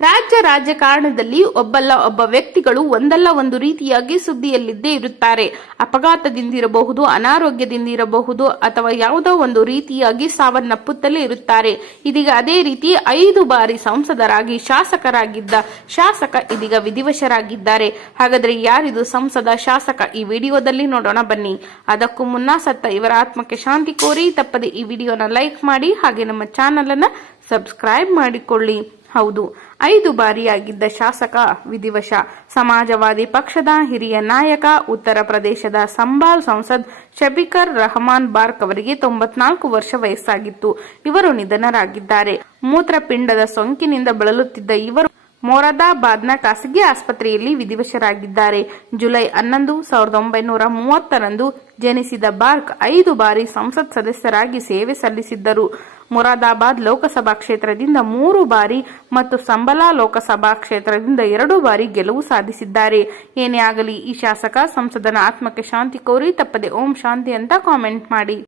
ರಾಜ್ಯ ರಾಜಕಾರಣದಲ್ಲಿ ಒಬ್ಬಲ್ಲ ಒಬ್ಬ ವ್ಯಕ್ತಿಗಳು ಒಂದಲ್ಲ ಒಂದು ರೀತಿಯಾಗಿ ಸುದ್ದಿಯಲ್ಲಿದ್ದೇ ಇರುತ್ತಾರೆ. ಅಪಘಾತದಿಂದಿರಬಹುದು, ಅನಾರೋಗ್ಯದಿಂದಿರಬಹುದು ಅಥವಾ ಯಾವುದೋ ಒಂದು ರೀತಿಯಾಗಿ ಸಾವನ್ನಪ್ಪುತ್ತಲೇ ಇರುತ್ತಾರೆ. ಇದೀಗ ಅದೇ ರೀತಿ ಐದು ಬಾರಿ ಸಂಸದರಾಗಿ ಶಾಸಕರಾಗಿದ್ದ ಶಾಸಕ ಇದೀಗ ವಿಧಿವಶರಾಗಿದ್ದಾರೆ. ಹಾಗಾದ್ರೆ ಯಾರಿದು ಸಂಸದ, ಶಾಸಕ ಈ ವಿಡಿಯೋದಲ್ಲಿ ನೋಡೋಣ ಬನ್ನಿ. ಅದಕ್ಕೂ ಮುನ್ನ ಸತ್ತ ಇವರ ಆತ್ಮಕ್ಕೆ ಶಾಂತಿ ಕೋರಿ ತಪ್ಪದೆ ಈ ವಿಡಿಯೋನ ಲೈಕ್ ಮಾಡಿ ಹಾಗೆ ನಮ್ಮ ಚಾನಲ್ ಅನ್ನ ಸಬ್ಸ್ಕ್ರೈಬ್ ಮಾಡಿಕೊಳ್ಳಿ. ಹೌದು. ಐದು ಬಾರಿಯಾಗಿದ್ದ ಶಾಸಕ, ವಿಧಿವಶ, ಸಮಾಜವಾದಿ ಪಕ್ಷದ ಹಿರಿಯ ನಾಯಕ, ಉತ್ತರ ಪ್ರದೇಶದ ಸಂಬಾಲ್ ಸಂಸದ್ ಶಬಿಕರ್ ರಹಮಾನ್ ಬಾರ್ಕ್ ಅವರಿಗೆ ತೊಂಬತ್ನಾಲ್ಕು ವರ್ಷ ವಯಸ್ಸಾಗಿತ್ತು. ಇವರು ನಿಧನರಾಗಿದ್ದಾರೆ. ಮೂತ್ರಪಿಂಡದ ಸೋಂಕಿನಿಂದ ಬಳಲುತ್ತಿದ್ದ ಇವರು ಮೊರಾದಾಬಾದ್ನ ಖಾಸಗಿ ಆಸ್ಪತ್ರೆಯಲ್ಲಿ ವಿಧಿವಶರಾಗಿದ್ದಾರೆ. ಜುಲೈ ಹನ್ನೊಂದು, ಸಾವಿರದ ಒಂಬೈನೂರ ಮೂವತ್ತರಂದು ಜನಿಸಿದ ಬಾರ್ಕ್ ಐದು ಬಾರಿ ಸಂಸತ್ ಸದಸ್ಯರಾಗಿ ಸೇವೆ ಸಲ್ಲಿಸಿದ್ದರು. ಮೊರಾದಾಬಾದ್ ಲೋಕಸಭಾ ಕ್ಷೇತ್ರದಿಂದ ಮೂರು ಬಾರಿ ಮತ್ತು ಸಂಬಲಾ ಲೋಕಸಭಾ ಕ್ಷೇತ್ರದಿಂದ ಎರಡು ಬಾರಿ ಗೆಲುವು ಸಾಧಿಸಿದ್ದಾರೆ. ಏನೇ ಆಗಲಿ, ಈ ಶಾಸಕ ಸಂಸದನ ಆತ್ಮಕ್ಕೆ ಶಾಂತಿ ಕೋರಿ ತಪ್ಪದೆ ಓಂ ಶಾಂತಿ ಅಂತ ಕಾಮೆಂಟ್ ಮಾಡಿ.